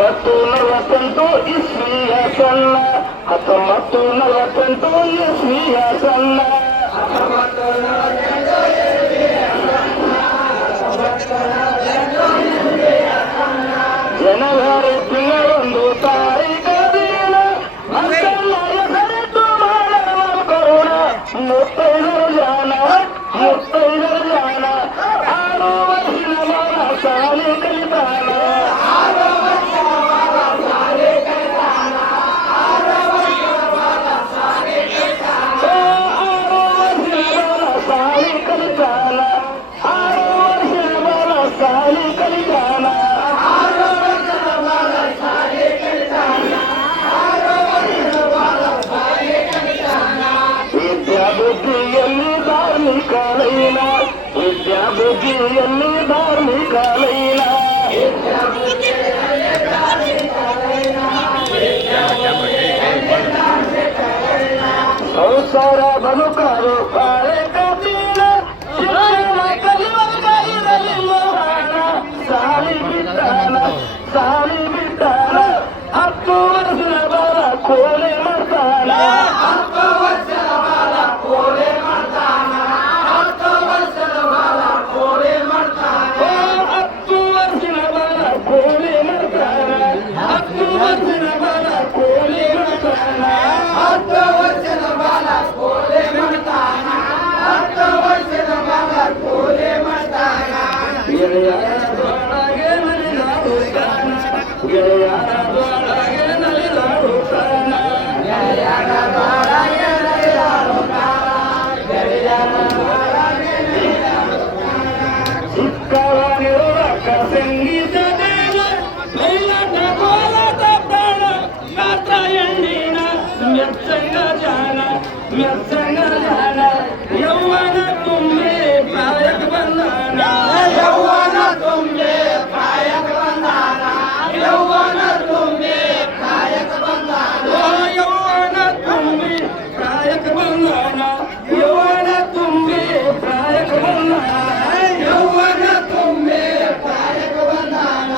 1948 ಇಸ್ವಿಯ ಸಣ್ಣ 1948 ಇಸ್ವಿಯ ಸಣ್ಣ ಜನವರಿ ತಿಂಗಳೊಂದು ತಾರೀಖ ದಿನ ಮಕ್ಕಳ ಹೆಸರಿಟ್ಟು ಮಾಡವ ಕರುಣ ಮುತ್ತೈದರು ಜಾನ 6 ವರ್ಷದ ಮಗ ಶಾಲೆ ಕಲಿತಾನ ವಿದ್ಯಾಬುದ್ಧಿಯಲ್ಲಿ ಧಾರ್ಮಿಕ ಲೈನ ಸಂಸಾರ ಬದುಕಲು ಬಾಳೆ ಕಬ್ಬಿನ ಕಲಿಯುವ ಸಾಲಿ ಬಿಟ್ಟಾನ 10 ವರ್ಷದ ಬಾಲ ಕೋಲೆ ಮಾಡ್ತಾನ 10 ವರ್ಷದ ಬಾಲ ಕೋಲೆ ಮಾಡ್ತಾನ 10 ವರ್ಷದ ಬಾಲ ಕೋಲೆ ಮಾಡ್ತಾನ 10 ವರ್ಷದ ಬಾಲ ಕೋಲೆ ಮಾಡ್ತಾನ 10 ವರ್ಷದ ಬಾಲ ಕೋಲೆ ಮಾಡ್ತಾನ 10 ವರ್ಷದ ಬಾಲ ಕೋಲೆ ಮಾಡ್ತಾನ 10 ವರ್ಷದ ಬಾಲ ಕೋಲೆ ಮಾಡ್ತಾನ ಗೆಳೆಯರೊಳಗೆ ನಲಿದಾಡುತ್ತಾನ ಗೆಳೆಯರೊಳಗೆ ನಲಿದಾಡುತ್ತಾನ ಗೆಳೆಯರೊಳಗೆ ನಲಿದಾಡುತ್ತಾನ ಗೆಳೆಯರೊಳಗೆ ಚಿಕ್ಕವನಿರುವಾಗ ಸಂಗೀತದ ಮೈಲಾಟ ಕೋಲಾಟ ಪ್ರಾಣ ಗಾತ್ರ ಎಣ್ಣಿನ ಮೆಚ್ಚಂಗ ಜಾನ ಯೌವನ ತುಂಬಿ ಪ್ರಾಯಕ್ಕೆ ಬಂದಾನ ಯೌವನ ತುಂಬಿ ಪ್ರಾಯಕ್ಕೆ ಬಂದಾನ ಯೌವನ ತುಂಬಿ ಪ್ರಾಯಕ್ಕೆ ಬಂದಾನ ಯೌವನ ತುಂಬಿ ಪ್ರಾಯಕ್ಕೆ ಬಂದಾನ ಯೌವನ ತುಂಬಿ ಪ್ರಾಯಕ್ಕೆ ಬಂದಾನ ಯೌವನ ತುಂಬಿ ಪ್ರಾಯಕ್ಕೆ ಬಂದಾನ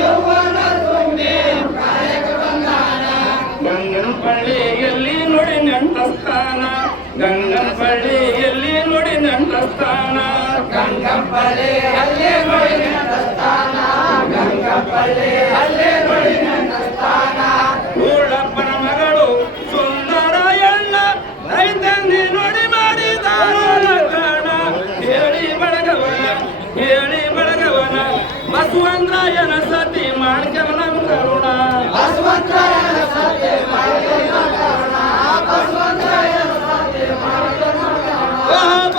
ಯೌವನ ತುಂಬಿ ಪ್ರಾಯಕ್ಕೆ ಬಂದಾನ ಗಂಗನಪಳ್ಳಿಯಲ್ಲಿ ನೋಡಿ ನೆಂಟಸ್ಥಾನ ಗಂಗನಪಳ್ಳಿಯಲ್ಲಿ ನೋಡಿ ನೆಂಟಸ್ಥಾನ ಗಂಗನಪಳ್ಳಿಯಲ್ಲಿ ನೋಡಿ ನೆಂಟಸ್ಥಾನ ಗಂಗನಪಳ್ಳಿಯಲ್ಲಿ ನೋಡಿ ನೆಂಟಸ್ಥಾನ ಊಳಪ್ಪನ ಮಗಳು ಸುಂದರಾಯಣ್ಣ ರೈತಂದಿ ನೋಡಿ ಮಾಡಿದಾರ ಕಾಣ ಹೇಳಿ ಬಳಗವನ ಬಸವಂತರಾಯನ ಸತಿ ಮಾಡ್ಕವನ ಕರುಣ ಬಸವಂತರಾಯನ ಸತಿ ಮಾಡ್ಕವನ ಕರುಣ ಬಸವಂತರಾಯನ ಸತಿ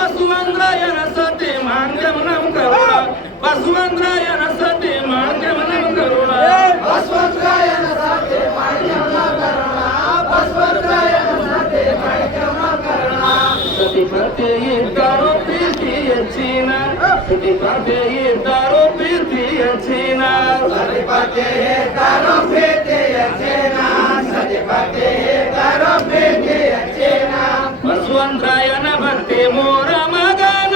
ಬಸವಂತರಾಯನ ಸತಿ ಮಾಡ್ಕವನ ಕರುಣ ಬಸವಂತರಾಯನ ಸತಿ ಮಾಡ್ಕವನ ಕರುಣ ಬಸವಂತರಾಯನ ಸತಿ ಮಾಡ್ಕವನ ಕರುಣ ಬಸವಂತರಾಯನ ಸತಿ ಮಾಡ್ಕವನ ಕರುಣ ಸತಿಪತಿ ಇದ್ದಾರೋ ಪ್ರೀತಿಯ ಚೀನ ಸತಿಪತಿ ಇದ್ದಾರೋ ಪ್ರೀತಿಯ ಚೀನ ಸತಿಪತಿ ಇದ್ದಾರೋ ಪ್ರೀತಿಯ ಚೀನ ಸತಿಪತಿ ಇದ್ದಾರೋ ಪ್ರೀತಿಯ ಚೀನ ಬಸವಂತರಾಯನ ಭಕ್ತಿ ಮೋರ ಮಗನ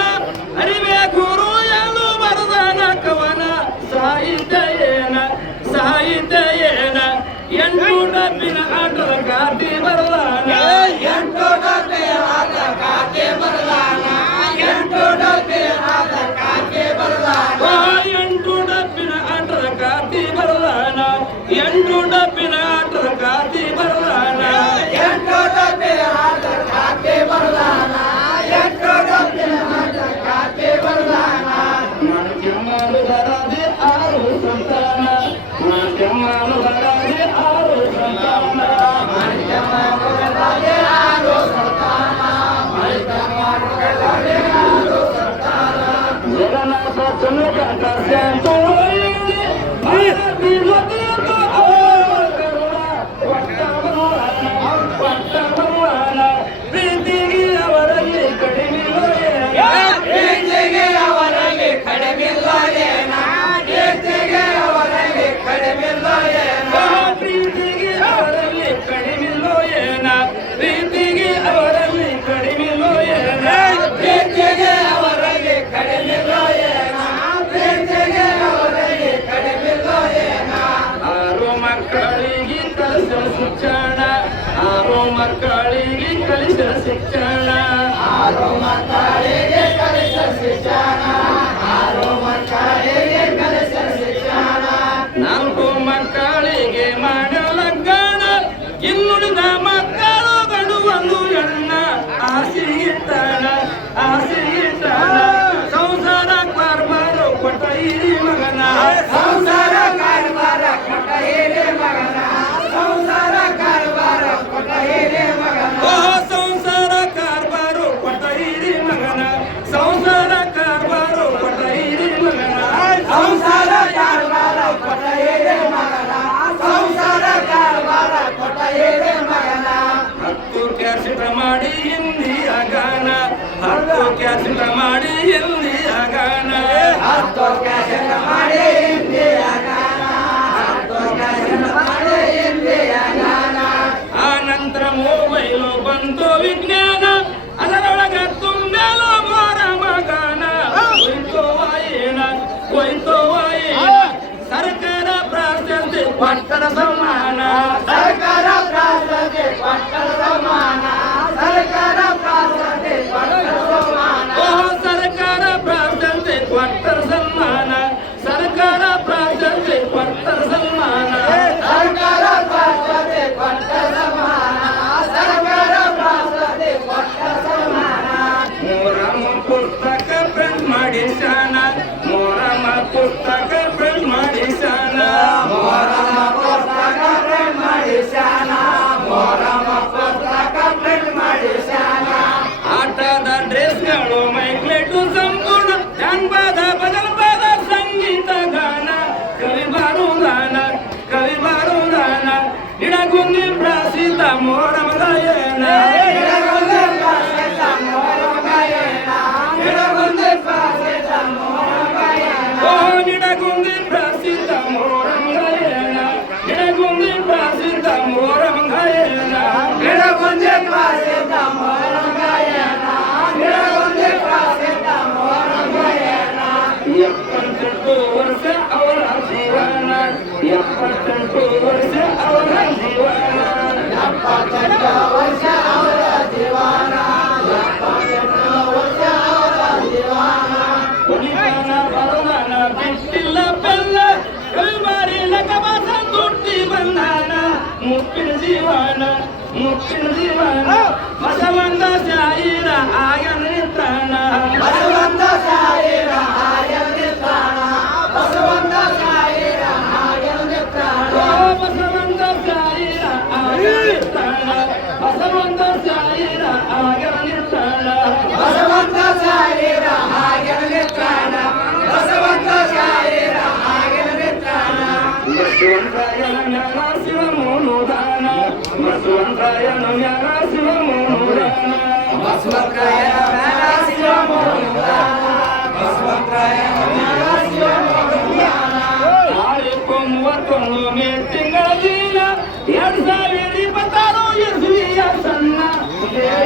ಅರಿವೆ ಗುರು ಎಂದು ಬರದನ ಕವನ ಸಾಹಿತ್ಯ ಏನ 8 ಡಬ್ಬಿನ ಆಟದ ಗಾತಿ ಬರದಾನ 8 ಡಬ್ಬಿನ ಆಟದ ಗಾತಿ ಬರದಾನ 8 ಡಬ್ಬಿನ ಆಟದ ಗಾತಿ ಬರದಾನ 8 ಡಬ್ಬಿನ ಆಟದ ಗಾತಿ ಬರದಾನ 8 ಡಬ್ಬಿನ ಆಟದ ಗಾತಿ ಬರದಾನ 8 ಡಬ್ಬಿನ ಆಟದ ಗಾತಿ ಬರದಾನ 8 ಡಬ್ಬಿನ ಆಟದ ಗಾತಿ ಬರದಾನ ನಾನು ಕೆಮ್ಮಲು ಬರದೆ 6 ಸಂತಾನ ನಾನು ಕೆಮ್ಮಲು ಬರದೆ 6 ಸಂತಾನ ನಾನು ಕೆಮ್ಮಲು ಬರದೆ 6 ಸಂತಾನ ನಾನು ಕೆಮ್ಮಲು ಬರದೆ 6 ಸಂತಾನ ಜಗನ್ನಾಥ ಚಂದ್ರಕಾಂತ ಸಂತೋಷಿ ಭಾರತಿ ಲೋಕದ ಕರುಣ ಒಟ್ಟವನ ಪ್ರೀತಿಗೆ ಅವರಲ್ಲಿ ಕಡಿಮಿಲ್ಲ ಪ್ರೀತಿಗೆ ಅವರಲ್ಲಿ ಕಡಿಮಿಲ್ಲ ಪ್ರೀತಿಗೆ ಅವರಲ್ಲಿ ಕಡಿಮಿಲ್ಲ ಪ್ರೀತಿಗೆ ಅವರಲ್ಲಿ ಕಡಿಮಿಲ್ಲ ಪ್ರೀತಿಗೆ ಅವರಲ್ಲಿ ಕಡಿಮಿಲ್ಲ ಪ್ರೀತಿಗೆ ಅವರಲ್ಲಿ ಕಡಿಮಿಲ್ಲ ಪ್ರೀತಿಗೆ ಶಿಕ್ಷಣ 6 ಮಕ್ಕಳಿಗೆ ಕಲಿಸಿದ ಶಿಕ್ಷಣ 6 ಮಕ್ಕಳಿಗೆ ಕಲಿಸಿದ ಶಿಕ್ಷಣ 6 ಮಕ್ಕಳಿಗೆ ಕಲಿಸಿದ ಶಿಕ್ಷಣ 4 ಮಕ್ಕಳಿಗೆ ಮಾಡೋ ಲಗ್ನ ಇನ್ನುಳಿದ ಮಕ್ಕಳುಗಳು ಒಂದು ಎಣ್ಣ ಆಸೆ ಇಟ್ಟಣ ಸಂಸಾರ ಕಾರ್ಬಾರು ಕೊಟ್ಟ ಹಿರಿ ಮಗನ ಸಂಸಾರ ಕಾರ್ಬಾರ ಕೊಟ್ಟ ಹಿರಿ ಮಗನ ಸಂಸಾರ ಕಾರ್ಬಾರ ಕೊಟ್ಟ ಹಿರಿ ಮಗನ ಸಂಸಾರ ಕಾರ್ಬಾರು ಕೊಟ್ಟ ಹಿರಿ ಮಗನ ಸಂಸಾರ ಕಾರ್ಬಾರು ಕೊಟ್ಟ ಹಿರಿ ಮಗನ ಸಂಸಾರ ಕಾರ್ಬಾರ ಕೊಟ್ಟ ಹಿರಿ ಮಗನ ಸಂಸಾರ ಕಾರ್ಬಾರ ಕೊಟ್ಟ ಹಿರಿ ಮಗನ 10 ಕ್ಯಾಸೆಟ್ ಮಾಡಿ ಹಿಂದಿಯ ಗಾನ 10 ಕ್ಯಾಸೆಟ್ ಮಾಡಿ ಹಿಂದಿಯ ಗಾನ 10 ಕ್ಯಾಸೆಟ್ ಮಾಡಿ ಹಿಂದಿಯ ಗಾನ 10 ಕ್ಯಾಸೆಟ್ ಮಾಡಿ ಹಿಂದಿಯ ಗಾನ ಆ ನಂತರ ಮೊಬೈಲು ಬಂತು ವಿಜ್ಞಾನ ಅದರೊಳಗ ತುಂಬೆಲ್ಲ ಮೋರ ಮಗಾನ ಹೋಯ್ತೋ ವಾಯೇನ ಸರ್ಕಾರ ಪ್ರಾಶಸ್ತ್ಯ ಪಟ್ಟಣ ಸಮಾನ ಸರ್ಕಾರ ಪ್ರಾಶಸ್ತ್ಯ ಪಟ್ಟಣ ಸಮಾನ ಸರ್ಕಾರ ಪ್ರಾಶಸ್ತ್ಯ ಪಟ್ಟಣ ಸಮಾನ ಸರ್ಕಾರ ಪ್ರಾಶಸ್ತ್ಯ ಪಟ್ಟಣ ಸನ್ಮಾನ ಸರ್ಕಾರ ಪ್ರಾಶಸ್ತ್ಯ ಪಟ್ಟಣ ಸನ್ಮಾನ ಸರ್ಕಾರ ಪ್ರಾಶಸ್ತ್ಯ ಪಟ್ಟಣ ಸನ್ಮಾನ ಸರ್ಕಾರ ಪ್ರಾಶಸ್ತ್ಯ ಪಟ್ಟಣ ಸನ್ಮಾನ ಮೊರಮ ಪುಸ್ತಕ ಪ್ರಿಂಟ್ ಮಾಡಿಸಾನ ಮೊರಮ ಪುಸ್ತಕ ಪ್ರಿಂಟ್ ಮಾಡಿಸಾನ ಮೊರಮ ಪುಸ್ತಕ ಪ್ರಿಂಟ್ ಮಾಡಿಸಾನ ಮೊರಮ ಪುಸ್ತಕ ಪ್ರಿಂಟ್ ಮಾಡಿಸಾನ ಆಟದ ಡ್ರೆಸ್ಗಳು ಮೈಕ್ಲೆಟು ಸಂಪೂರ್ಣ ಜಾನಪದ ಬದಲಪದ ಸಂಗೀತ ಗಾನ ಕವಿ ಬಾರುಗಾನ ಇಡಗುಂದಿ ಪ್ರಸಿದ್ಧ ಮೊರಮ ಗಾಯನ ಇಡಗುಂದಿ ಪ್ರಸಿದ್ಧ ಮೊರಮ ಗಾಯನ ಇಡಗುಂದಿ ಪ್ರಸಿದ್ಧ ಮೊರಮ ಗಾಯನ ಇಡಗುಂದಿ ಪ್ರಸಿದ್ಧ ಮೊರಮ ಗಾಯನ ಇಡಗುಂದಿ ಪ್ರಸಿದ್ಧ ಮೊರಮ ಗಾಯನ ಇಡಗುಂದಿ ಪ್ರಸಿದ್ಧ ಮೊರಮ ಗಾಯನ ಇಡಗುಂದಿ ಪ್ರಸಿದ್ಧ ಮೊರಮ ಗಾಯನ 78 ವರ್ಷ ಅವರ ಜೀವನ 78 ವರ್ಷ ಅವರ ಜೀವನ 78 ವರ್ಷ ಅವರ ಜೀವನ 78 ವರ್ಷ ಅವರ ಜೀವನ ಕುಣಿತಾನ ಬರುದಾನ ಬಿಟ್ಟಿಲ್ಲ ಬೆಲ್ಲ ಕಲ್ಬಾರಿ ಲಕಬಾಸ ತುಟ್ಟಿ ಬಂದಾನ ಮುಪ್ಪಿನ ಜೀವನ ಬಸವಂತ ಶಾಯಿರ ಆಯ ನಿಂತಾನ ಬಸವಂತ ಶಾಯಿರ ಆಯ ನಿಂತಾನ ಬಸವಂತ ಶಾಯಿರ ಆಯ ನಿಂತಾನ ಬಸವಂತ ಶಾಯಿರ ಆಯ ನಿಂತಾನ ಬಸವಂತ ಶಾಯಿರ ಆಯ ನಿಂತಾನ ಬಸವಂತ ಶಾಯಿರ ಆಯ ನಿಂತಾನ ಬಸವಂತ ಶಾಯಿರ ಆಯ ನಿಂತಾನ ಬಸವಂತರಾಯನ ಶಿವ ಮೋನುದಾನ ಬಸವಂತರಾಯನ ಶಿವ ಮೋನುದಾನ ಬಸವಂತರಾಯನ ಶಿವ ಮೋನುದಾನ